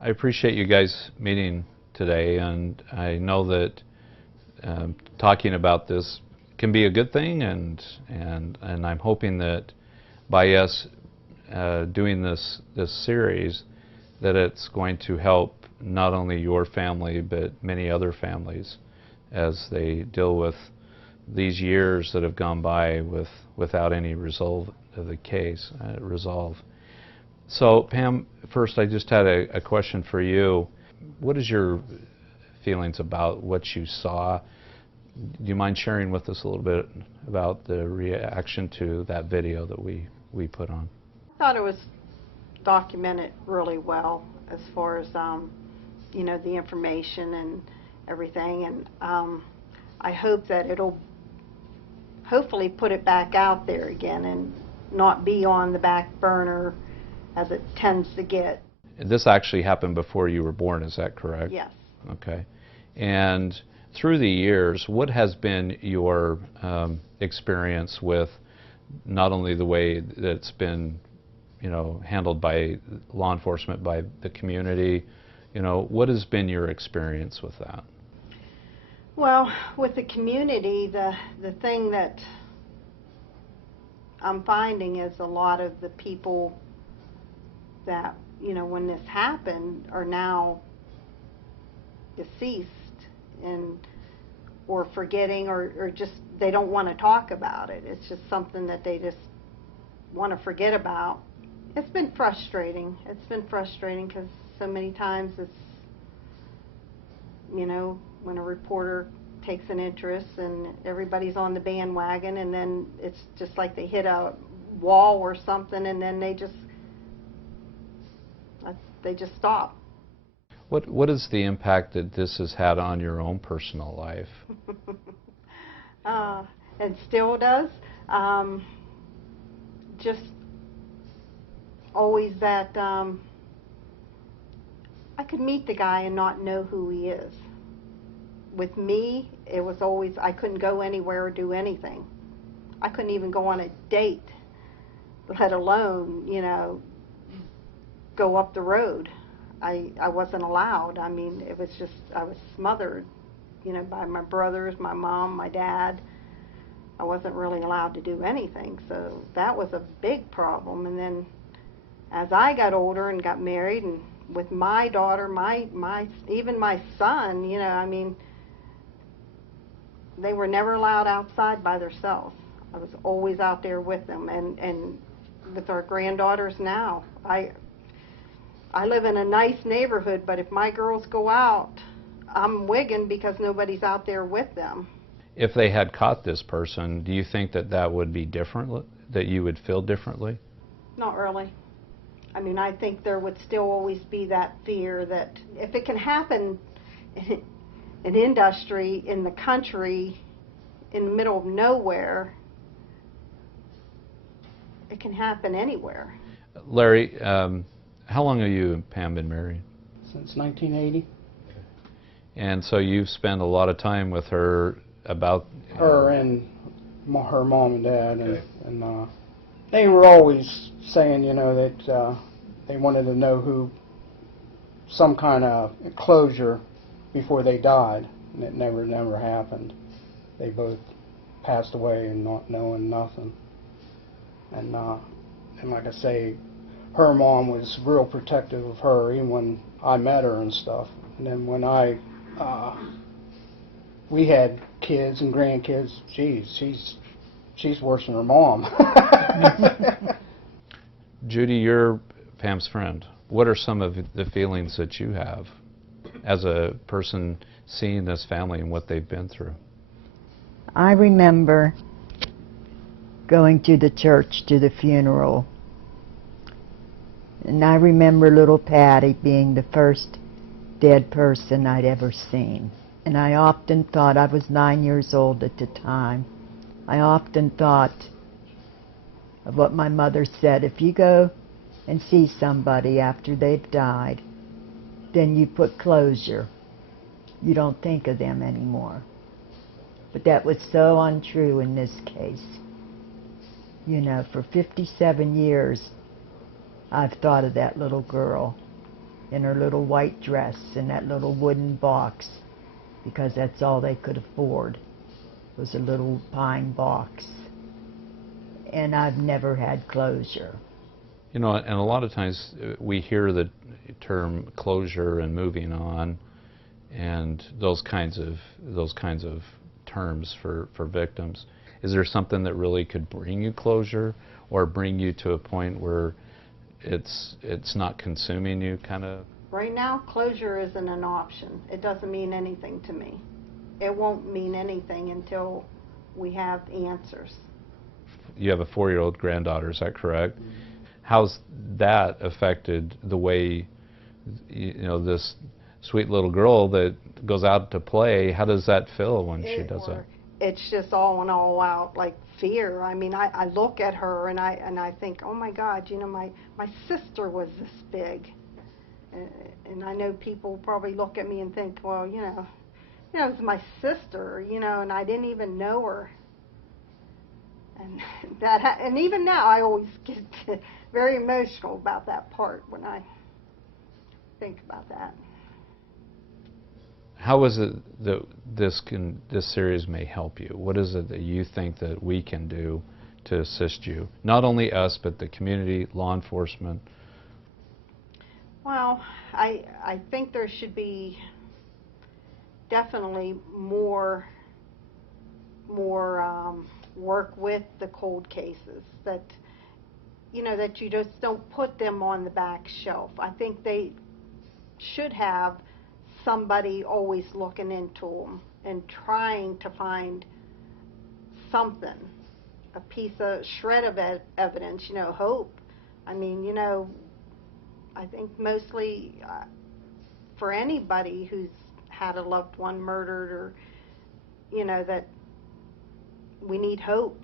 I appreciate you guys meeting today, and I know that talking about this can be a good thing, and I'm hoping that by us doing this series, that it's going to help not only your family but many other families as they deal with these years that have gone by without any resolve of the case resolve. So Pam, first I just had a question for you. What is your feelings about what you saw? Do you mind sharing with us a little bit about the reaction to that video that we put on? I thought it was documented really well as far as you know, the information and everything, and I hope that it'll hopefully put it back out there again and not be on the back burner as it tends to get. This actually happened before you were born, is that correct? Yes. Okay. And through the years, what has been your experience with not only the way that it's been, you know, handled by law enforcement, by the community, you know, what has been your experience with that? Well, with the community, the thing that I'm finding is a lot of the people that, you know, when this happened are now deceased and or forgetting or just they don't want to talk about it. It's just something that they just want to forget about. It's been frustrating. It's been frustrating because so many times it's, you know, when a reporter takes an interest and everybody's on the bandwagon, and then it's just like they hit a wall or something, and then they just stop. What is the impact that this has had on your own personal life? And still does. Just always that I could meet the guy and not know who he is. With me, it was always, I couldn't go anywhere or do anything. I couldn't even go on a date, let alone, you know, go up the road. I wasn't allowed. I mean, it was just, I was smothered, you know, by my brothers, my mom, my dad. I wasn't really allowed to do anything, so that was a big problem. And then as I got older and got married, and with my daughter, even my son, you know, I mean, they were never allowed outside by themselves. I was always out there with them, and with our granddaughters now, I live in a nice neighborhood, but if my girls go out, I'm wigging because nobody's out there with them. If they had caught this person, do you think that that would be different, that you would feel differently? Not really. I mean, I think there would still always be that fear that if it can happen in industry, in the country, in the middle of nowhere, it can happen anywhere. Larry, how long have you and Pam been married? Since 1980. And so you've spent a lot of time with her about... Her and her mom and dad, and they were always saying, you know, that they wanted to know who, some kind of closure before they died, and it never happened. They both passed away and not knowing nothing. And like I say, her mom was real protective of her, even when I met her and stuff. And then when we had kids and grandkids, geez, she's worse than her mom. Judy, you're Pam's friend. What are some of the feelings that you have as a person seeing this family and what they've been through? I remember going to the church to the funeral, and I remember little Patty being the first dead person I'd ever seen. And I often thought, I was 9 years old at the time, I often thought of what my mother said: if you go and see somebody after they've died, then you put closure. You don't think of them anymore. But that was so untrue in this case. You know, for 57 years, I've thought of that little girl. in her little white dress in that little wooden box, because that's all they could afford, was a little pine box. And I've never had closure. You know, and a lot of times we hear the term closure and moving on, and those kinds of terms for victims. Is there something that really could bring you closure, or bring you to a point where it's not consuming you, kind of? Right now, closure isn't an option. It doesn't mean anything to me. It won't mean anything until we have answers. You have a 4-year-old granddaughter, is that correct? Mm-hmm. How's that affected the way, you know, this sweet little girl that goes out to play, how does that feel when she does that? It's just all in all out, like, fear. I mean, I look at her and I think, oh my God, you know, my sister was this big. And I know people probably look at me and think, well, you know, it's my sister, you know, and I didn't even know her. And and even now, I always get very emotional about that part when I think about that. How is it that this series may help you? What is it that you think that we can do to assist you? Not only us, but the community, law enforcement. Well, I think there should be definitely more work with the cold cases, that, you know, that you just don't put them on the back shelf. I think they should have somebody always looking into them and trying to find something, a shred of evidence, you know, hope. I mean, you know, I think mostly for anybody who's had a loved one murdered, or, you know, that we need hope.